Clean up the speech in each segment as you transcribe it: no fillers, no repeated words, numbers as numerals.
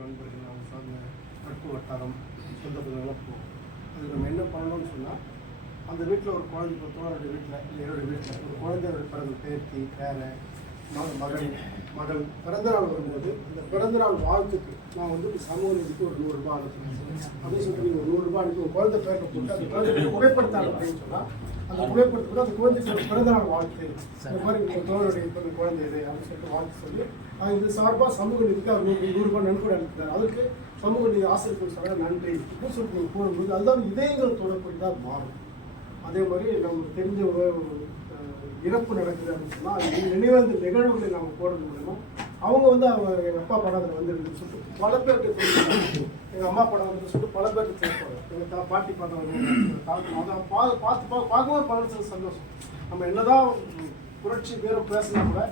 நண்பர்கள் அவங்க சார்ந்த நட்பு வட்டாரம் சொந்த பந்தங்களாக போகும். அதுக்கு நம்ம என்ன பண்ணணும்னு சொன்னால், அந்த வீட்டில் ஒரு குழந்தை தோழருடைய வீட்டில் இல்லை என்னுடைய வீட்டில் ஒரு குழந்தையோட பிறகு பேத்தி பேரன் மகள் பிறந்தநாள் வரும்போது அந்த பிறந்தநாள் வாழ்த்துக்கு நான் வந்து சமூக நிதிக்கு ஒரு 100 ரூபாய் அனுப்புறேன் அப்படின்னு சொல்லிட்டு நீங்கள் ஒரு 100 ரூபாய் அனுப்பி ஒரு குழந்தை பேரை போட்டு அந்த குழந்தை புகைப்படுத்தாங்க அப்படின்னு சொன்னால் அந்த புகைப்படுத்துக்கு அந்த குழந்தைக்கு பிறந்தநாள் வாழ்த்து இந்த மாதிரி உங்கள் தோழருடைய இப்போ குழந்தை இது அப்படின்னு சொல்லிட்டு வாழ்த்து சொல்லி இது சார்பாக சமூக நிதிக்கு அவர் 100 ரூபாய் நன்கொடை அனுப்புகிறார். அதுக்கு சமூக நிதி ஆசிரியர்கள் சொல்ல நன்றி அப்படின்னு சொல்லிட்டு நீங்கள் போடும்போது அதுதான் இதயங்கள் தொடர்புதான் மாறும். அதே மாதிரி நமக்கு தெரிஞ்ச இறப்பு நடக்குது அப்படின்னு சொன்னால் அது நினைவேந்த நிகழ்வுகளை நம்ம போடுறது மூலமா அவங்க வந்து எங்கள் அப்பா படம் அதில் வந்துருக்குன்னு சொல்லிட்டு பல பேருக்கு எங்கள் அம்மா படம் வந்து சொல்லிட்டு பல பேருக்கு தேவைப்படும். எங்கள் பாட்டி படம் வந்து அதை பார்க்கும்போது பல சந்தோஷம். நம்ம என்னதான் புரட்சி பேரை பேசினா கூட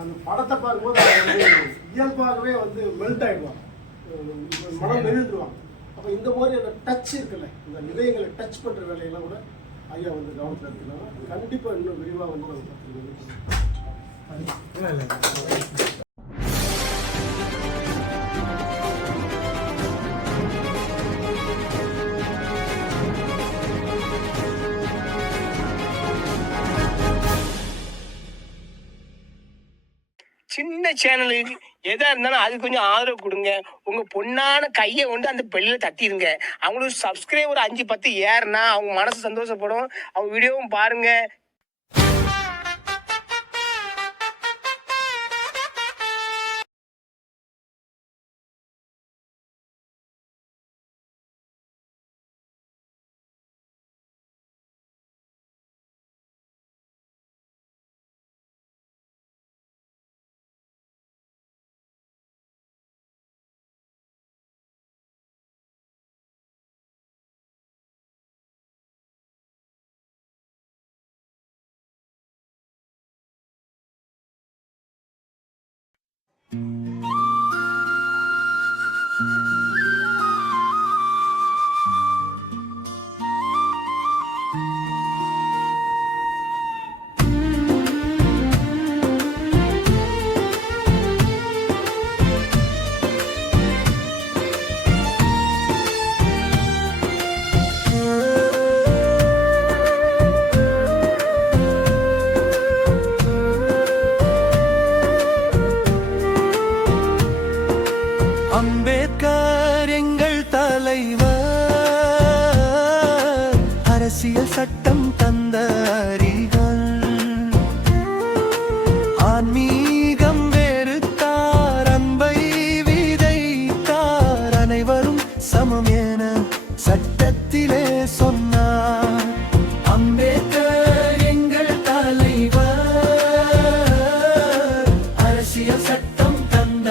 அந்த படத்தை பார்க்கும்போது அவங்க வந்து இயல்பாகவே வந்து மெல்ட் ஆகிடுவாங்க, மனம் எழுந்துருவாங்க. அப்போ இந்த மாதிரி அந்த டச் இருக்குல்ல, இந்த இதயங்களை டச் பண்ணுற வேலையெல்லாம் கூட ஐயா வந்து கவனத்தில் எடுத்துக்கலாம். கண்டிப்பாக இன்னும் விரிவாக வந்து நம்ம சின்ன சேனலுக்கு எதா இருந்தாலும் அது கொஞ்சம் ஆதரவு கொடுங்க. உங்க பொண்ணான கையை கொண்டு அந்த பெல்லில் தட்டிடுங்க. அவங்களுக்கு சப்ஸ்கிரைபர் 5-10 ஏறுனா அவங்க மனசு சந்தோஷப்படும். அவங்க வீடியோவும் பாருங்க. அம்பேத்கர் எங்கள் தலைவர், அரசியல் சட்டம் தந்த அறிகள், ஆன்மீகம் வெறுத்தார், அன்பை விதைத்தார், அனைவரும் சமம் என சட்டத்திலே சொன்னார். அம்பேத்கர் எங்கள் தலைவர், அரசியல் சட்டம் தந்த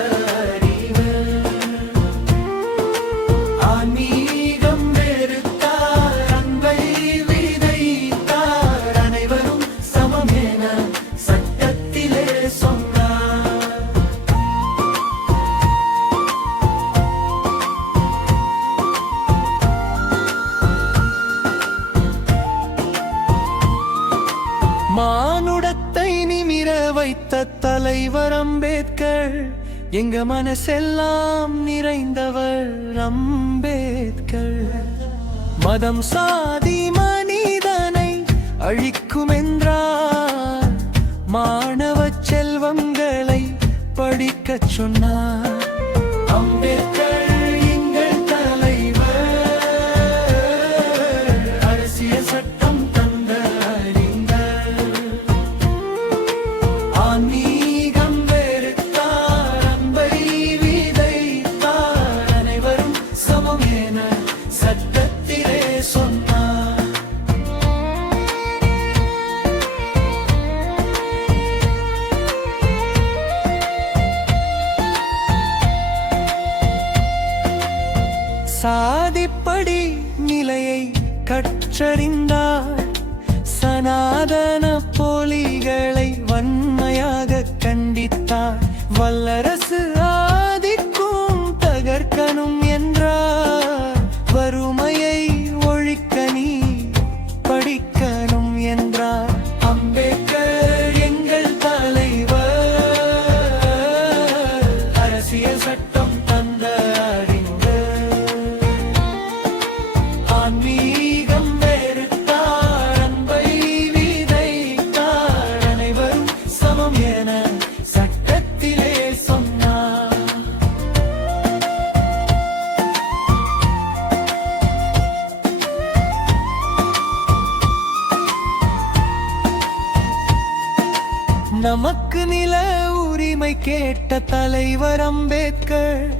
ஆன்மீகம் வெறுத்தார், அன்பை விதைத்தார், அனைவரும் சமம் என சட்டத்திலே சொன்னார். மானுடத்தை நிமிர வைத்த தலைவர் அம்பேத்கர், எங்க மனசெல்லாம் நிறைந்தவர் அம்பேத்கர். மதம் சாதி மனிதனை அழிக்கும் என்றார், மாணவ செல்வங்களை படிக்கச் சொன்னார். அம்பேத்கர் எங்கள் தலைவர், அரசியல் சட்டம் தந்த அறிஞர், ஆன்மீகம் வெறுத்தார், அன்பை விதைத்தார், அனைவரும் சமம் என சட்டத்திலே சொன்னார். சாதிப்படி நிலையை கற்றறிந்தார், சனாதன போலிகளை வன்மையாக கண்டித்தார். வல்லரசு ஆதிக்கும் தகர்க்கணும் என்றார், வறுமையை ஒழிக்க நீ படிக்கணும் என்றார். அம்பேத்கர் எங்கள் தலைவர், அரசியல் சட்டம் தந்த கேட்ட தலைவர் அம்பேத்கர்.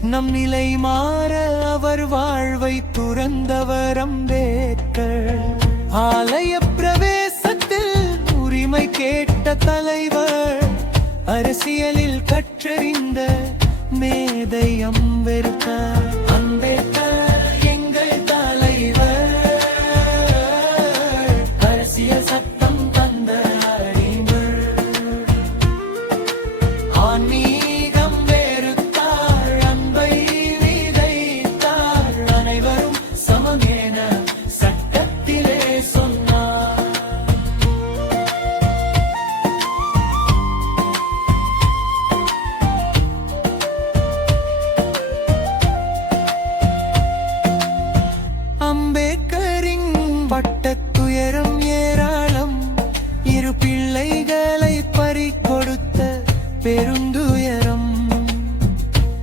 நம் நிலை மாற அவர் வாழ்வை துறந்தவர் அம்பேத்கர். ஆலய பிரவேசத்தில் உரிமை கேட்ட தலைவர். அரசியலில் கற்றறிந்த மேதை அம்பேத்கர். அம்பேத்கர் எங்கள் தலைவர். அரசியல் சட்டம் தந்த அறிஞர். ஆன்மீகம் வெறுத்தார், அன்பை விதைத்தார். அனைவரும் சமம் என சட்டத்திலே சொன்னார். அம்பேத்கரின் பட்டத்துயரம் ஏராளம். இரு பிள்ளைகளை பறிகொடுத்த பெருந்துயரம்.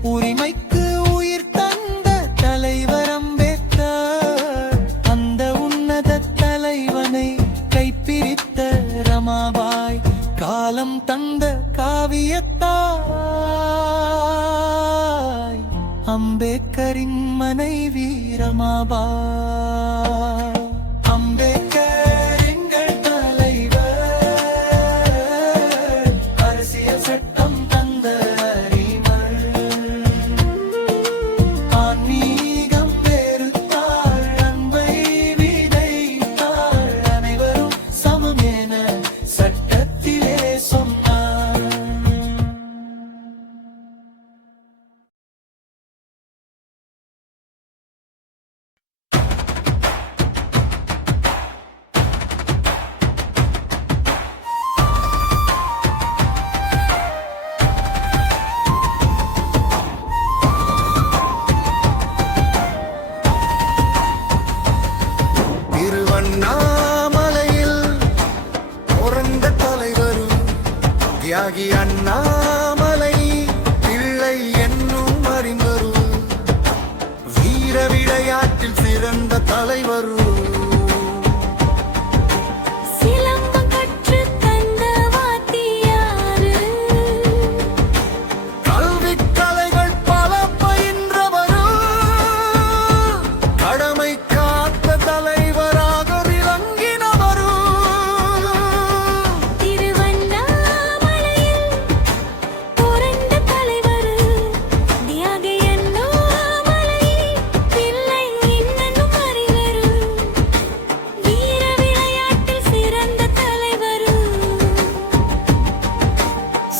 உரிமைக்கு உயிர் தந்த தலைவர் அம்பேத்கர். அந்த உன்னத தலைவனை கைப்பிரித்த ரமாபாய். காலம் தந்த காவியத்தாய் அம்பேத்கரின் மனைவி ரமாபாய். அம்பேத்கர் எங்கள் தலைவர். அரசியல் சட்டம் தந்த அறிஞர். ஆன்மீகம் வெறுத்தார், அன்பை விதைத்தார். அனைவரும் சமம் என சட்டத்திலே சொன்னார். திருவண்ணாமலையில் பிறந்த தலைவர் தியாகி அண்ணாமலை பிள்ளை என்னும் அறிஞர். வீர விளையாட்டில் சிறந்த தலைவர். சிலம்பம் கற்றுத் தந்த வாத்தியார். கல்விக் கலைகள் பல பயின்றவர். கடமை காத்த தலைவராக விளங்கினவர். திருவண்ணாமலையில் பிறந்த தலைவர். தியாகி அண்ணாமலை பிள்ளை என்னும் அறிஞர். வீர விளையாட்டில் சிறந்த தலைவர்.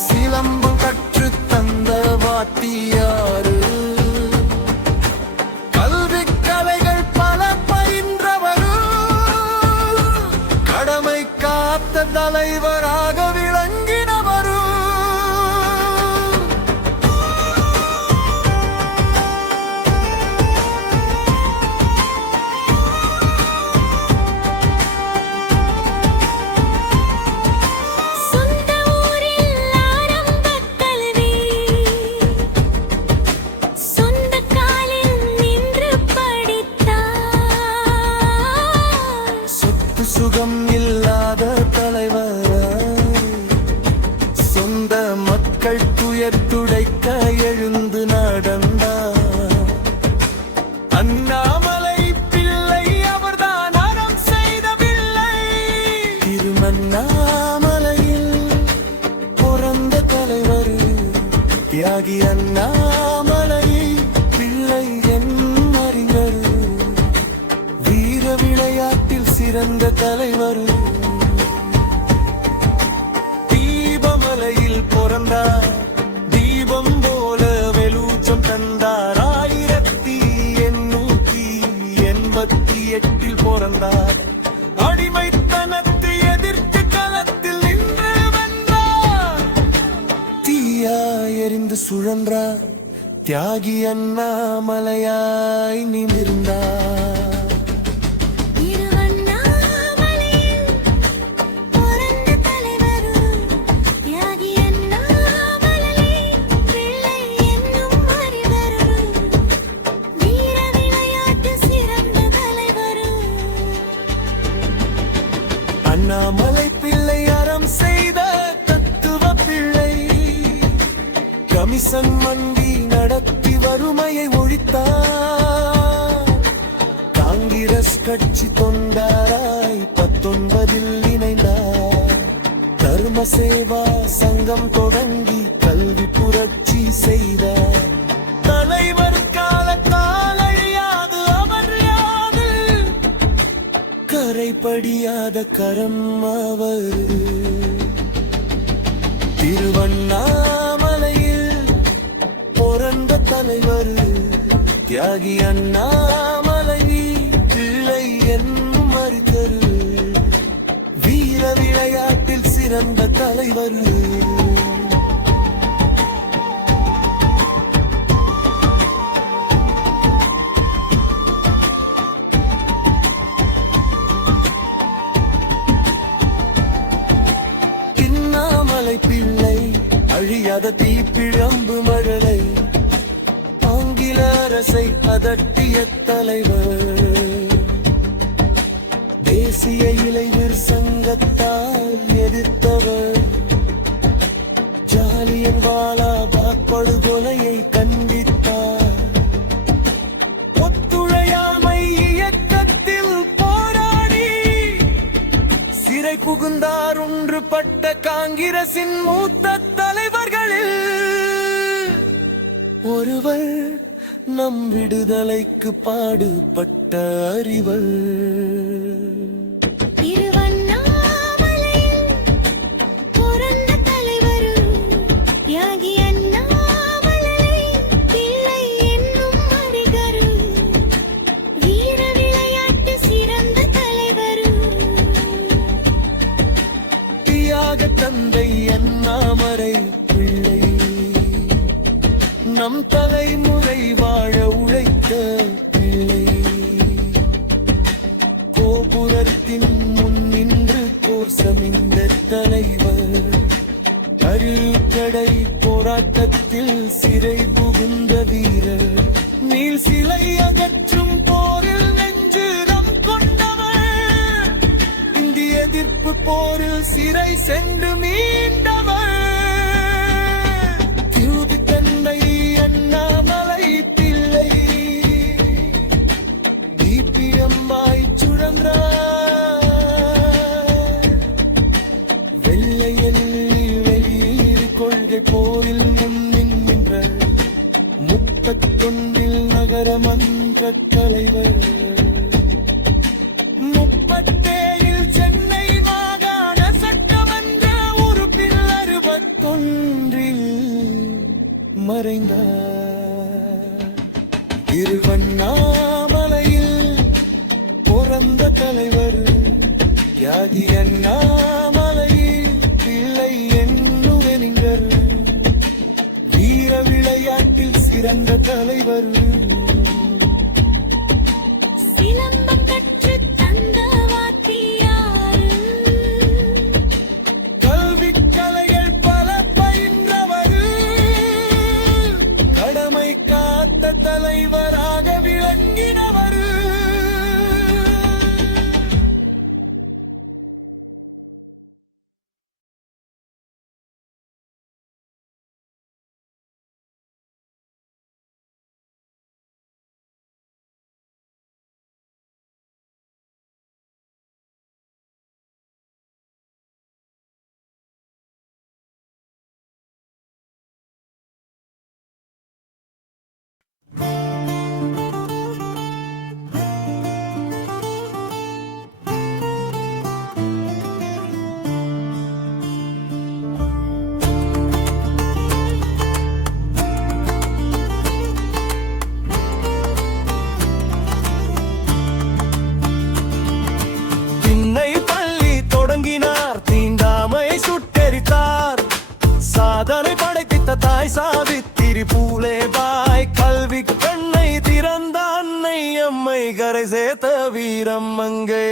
சிலம்பம் கற்றுத் தந்த வாத்தியார். கல்விக் கலைகள் பல பயின்றவர். கடமை காத்த தலைவராக விளங்கினவர். சொந்த ஊரில் ஆரம்பக் கல்வி. சொந்த காலில் நின்று படித்தார். சொத்து சுகம் இல்லாத தலைவர். சொந்த மக்கள் துயர் துடைக்க எழுந்து நடந்தார். அண்ணாமலை பிள்ளை அவர்தான் அறம் செய்த பிள்ளை. திருவண்ணாமலையில் பிறந்த தலைவர். தியாகி அண்ணாமலை பிள்ளை என் அறிஞர். வீர விளையாட்டில் சிறந்த தலைவர். தீபமலையில் பிறந்தார். தீபம் போல வெளிச்சம் தந்தார். 1888 பிறந்தார். அடிமைத்தனத்தை எதிர்த்து களத்தில் நின்று வென்றார். தீயா எரிந்து சுழன்றார். தியாகி அண்ணாமலையாய் நிமிர்ந்தார். திருவண்ணாமலையில் பிறந்த தலைவர். தியாகி அண்ணாமலை பிள்ளை என்னும் அறிஞர். வீர விளையாட்டில் சிறந்த தலைவர். அண்ணாமலை பிள்ளை அறம் செய்த தத்துவ பிள்ளை. வைத்தார். காங்கிரஸ் கட்சி தொண்டராய் 19 இணைந்தார். தர்ம சேவா சங்கம் தொடங்கி கல்வி புரட்சி செய்தார். தலைவர் காலழியாது அவர் யாது, கரைபடியாத கரம் அவர். திருவண்ணாமலையில் பிறந்த தலைவர் தியாகி அண்ணாமலை பிள்ளை என்னும் அறிஞர். வீர விளையாட்டில் சிறந்த தலைவர். அண்ணாமலை பிள்ளை அழியாத தீப்பிழம்பு மழலை, ஆங்கில அரசை அதட்டிய தலைவர். தேசிய இளைஞர் சங்கத்தால் எதிர்த்தவர். ஜாலியன் வாலாபாக் படுகொலையை கண்டித்தார். ஒத்துழையாமை இயக்கத்தில் போராடி சிறை புகுந்தார். ஒன்றுபட்ட காங்கிரசின் மூத்த தலைவர்களில் ஒருவர், நம் விடுதலைக்கு பாடுபட்ட அறிவர். திருவண்ணாமலையில் பிறந்த தலைவர் தியாகி அண்ணாமலை பிள்ளை என்னும் அறிஞர். வீர விளையாட்டு சிறந்த தலைவர். தியாக தந்தை அண்ணாமலை பிள்ளை நம் தலைமுறை வாழ உழைத்த பிள்ளை. கோபுரத்தின் முன் நின்று கோஷமிந்த தலைவர். அருக்கடை போராட்டத்தில் சிறை புகுந்த வீரர். நீல் சிலை அகற்றும் போரில் நெஞ்சுரம் கொண்டவர். இந்திய எதிர்ப்பு போரில் சிறை சென்று மீண்டவர். தந்தை அண்ணாமலை பிள்ளை தீபியம்மாய் சுழன்றார். வெள்ளையில் வெளியீடு கொள்கை போரில் முன்னின்ற 31 நகரமன்ற தலைவர். 37 சென்னை மாகாண சட்டமன்ற உறுப்பினர் 61 மறைந்தார். திருவண்ணாமலையில் பிறந்த தலைவர் தியாகி அண்ணாமலை பிள்ளை என்னும் அறிஞர். வீர விளையாட்டில் சிறந்த தலைவர். சிலம்பம் கற்றுத் தந்த வாத்தியார். கல்விக் கலைகள் பல பயின்றவர். கடமை காத்த தலைவராக விளங்கினவர். சாதனை படைத்திட்ட தாய் சாவித்திரி பூலே பாய். கல்வி கண்ணை திறந்த அன்னை அம்மை கரை சேர்த்த வீரம் மங்கை.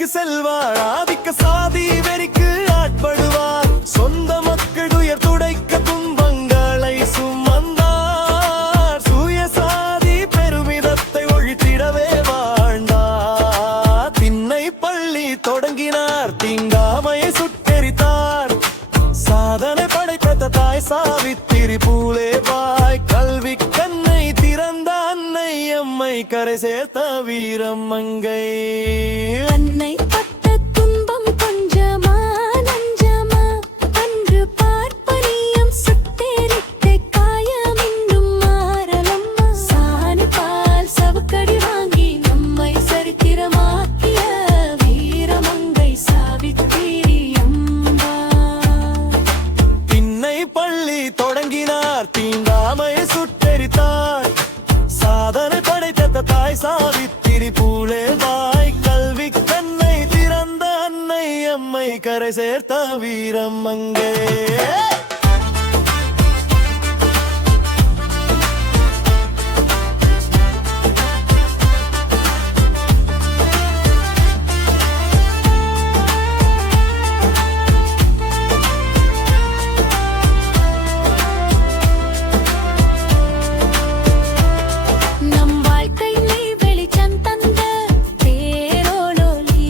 சிறைக்கு செல்வார், ஆதிக்க சாதி வெறிக்கு ஆட்படுவார், சொந்த மக்கள் உயர் துடைக்க துன்பங்களை சுமந்தார், சுயசாதி பெருமிதத்தை ஒழித்திடவே வாழ்ந்தார். திண்ணை பள்ளி தொடங்கினார், தீண்டாமையை சுட்டெரித்தார், சாதனை படைத்த தாய் சாவித்திரி பூலே பாய், கல்வி கண்ணை திறந்த அன்னை அம்மை, கரை சேர்த்த வீரம் மங்கை. அன்னை பட்ட துன்பம் கொஞ்சமா நஞ்சமா, அன்று பார்ப்பனியம் சுட்டெரித்த காயம் இன்னும் மாறலம்மா. சாணி பால் சவுக்கடி வாங்கி நம்மை சரித்திரமாக்கிய வீரமங்கை சாவித்திரி அம்மா. திண்ணை பள்ளி தொடங்கினார், தீண்டாமையை சுட்டெரித்தார், சாதனை படைத்த தாய் சாவித்திரி பூலே பாய், கல்வி கண்ணை திறந்த அன்னை அம்மை, கரை சேர்த்த வீரம் மங்கை. நம் வாழ்க்கையிலே வெளிச்சம் தந்த பேரோலொளி,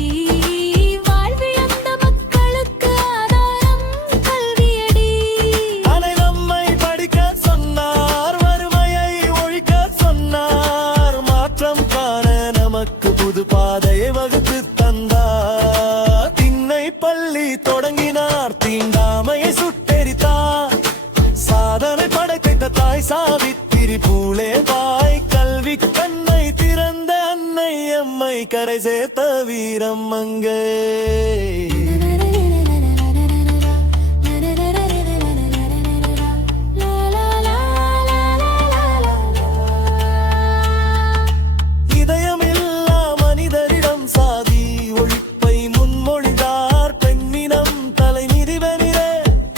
வாழ்விழந்த மக்களுக்கு ஆதாரம் கல்வியடி. அனை நம்மை படிக்க சொன்னார், வறுமையை ஒழிக்க சொன்னார், மாற்றம் காண நமக்கு புது பாதையை வகுத்து தந்தார். திண்ணை பள்ளி தொடங்கினார், தீண்டாமையை சுட்டெரித்தார், சாதனை படைத்த தாய் சாவித்திரி பூலே பாய், கல்வி கண்ணை திறந்த அன்னை அம்மை, கரை சேர்த்த வீரம் மங்கை. இதயமில்லா மனிதரிடம் சாதி ஒழிப்பை முன்மொழிந்தார், பெண்ணினம் தலை மிதிவனிலே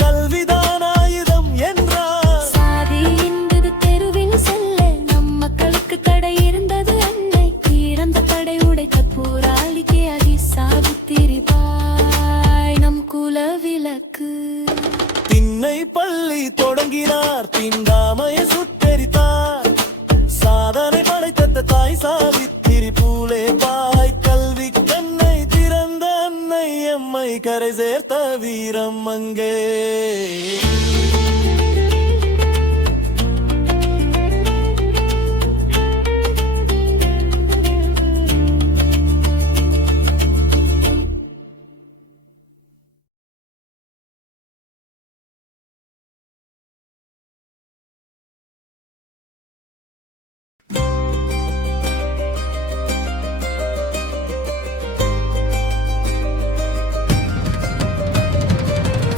கல்விதான் ஆயுதம் என்றார். சாதி என்பது தெருவில் செல்ல நம் மக்களுக்கு தடை இருந்தது அன்னை, இறந்த தடை உடைத்த போராளிக்கே அதி சாவித்திரி பாய், நம் குல விளக்கு. திண்ணை பள்ளி தொடங்கினார், தீண்டாமையை சுட்டெரித்தார், சாதனை படைத்த தாய் சாவித்திரி பூலே பாய், கல்வி கண்ணை திறந்த அன்னை அம்மை, கரை சேர்த்த வீரம் மங்கை.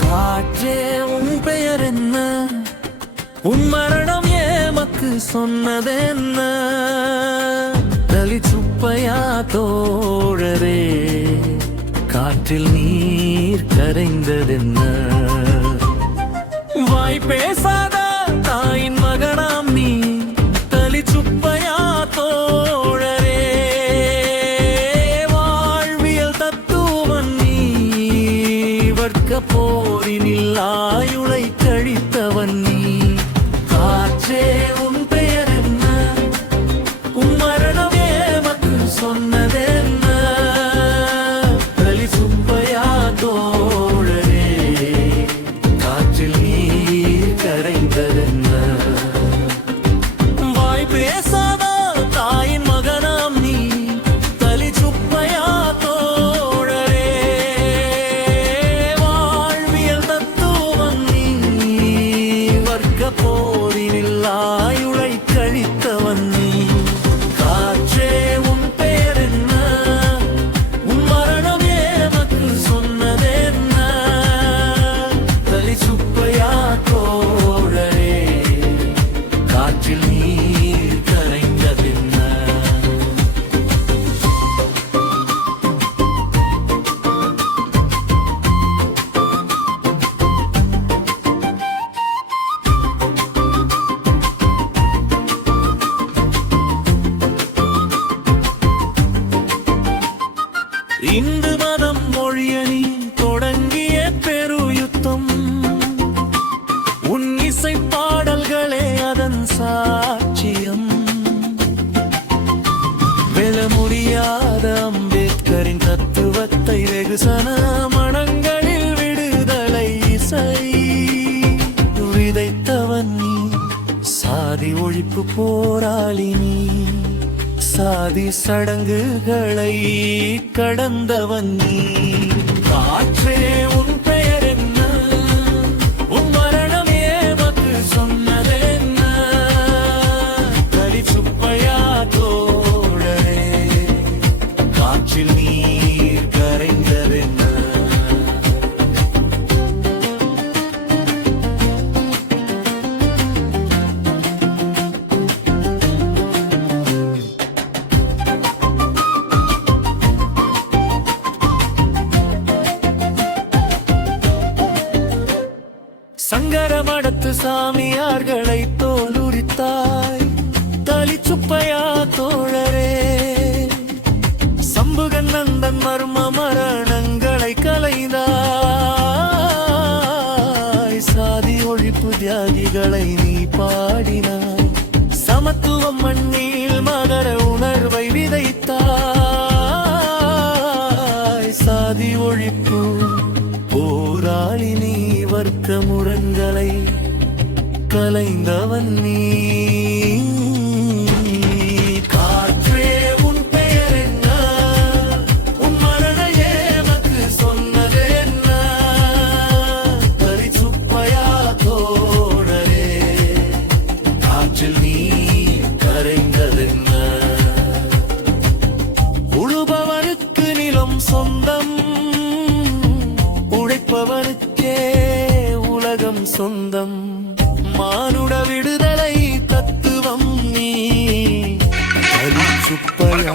காற்றே உன் பெயர் என்ன, உன் மரணம் ஏமக்கு சொன்னதென்ன, தலி சுப்பையா தோழரே, காற்றில் நீர் கரைந்ததென்ன. வாய் பேசாத தாயின் மகனாம் நீ, தலி சுப்பையா தோழரே, வாழ்வியல் தத்துவன் நீ, வர்க்க போரினில் ஆயுளை கழித்தவன் நீ. காற்றே உன் பெயர் என்ன, உன் மரணம் ஏமக்கு சொன்னதென்ன, தலி சுப்பையா தோழரே, காற்றில் நீர் கரைந்த இந்து மதம் மொழியணி தொடங்கிய பெரு யுத்தம் உன் இசை பாடல்களே அதன் சாட்சியம் வெல்ல முடியாத அம்பேத்கரின் தத்துவத்தை வெகுசன மனங்களில் விடுதலை இசை விதைத்தவன் நீ சாதி ஒழிப்பு போராளி நீ சாதி சடங்குகளை கடந்தவன் நீ காற்றே உன் பெயர் என்ன உன் மரணமே மக்கு சொன்னதென்ன கலிச்சுப்பையா தோழரே காற்றில் நீர் கரைந்ததென்ன சங்கரமடத்து சாமியார்களை தோலுரித்தாய் தலிச்சுப்பையா தோழரே சம்புகன் நந்தன் மர்ம மரணங்களை கலைந்தாய் சாதி ஒழிப்பு தியாகிகளை நீ பாடினாய் சமத்துவம் மண்ணில் மகர உணர்வை விதைத்தாய் சாதி ஒழிப்பு போராளி நீ வர்க்க முரண்களை கலைந்தவன் நீ காற்றே உன் பெயர் என்ன உன் மரண ஏமக்கு சொன்னது என்ன கரிச்சுப்பையா தோழரே காற்றில் நீ கரைந்ததென்ன உழுபவனுக்கு நிலம் சொந்தம் உழைப்பவனுக்கே உலகம் சொந்தம் மானுட விடுதலை தத்துவம் நீ கலிச்சுப்பையா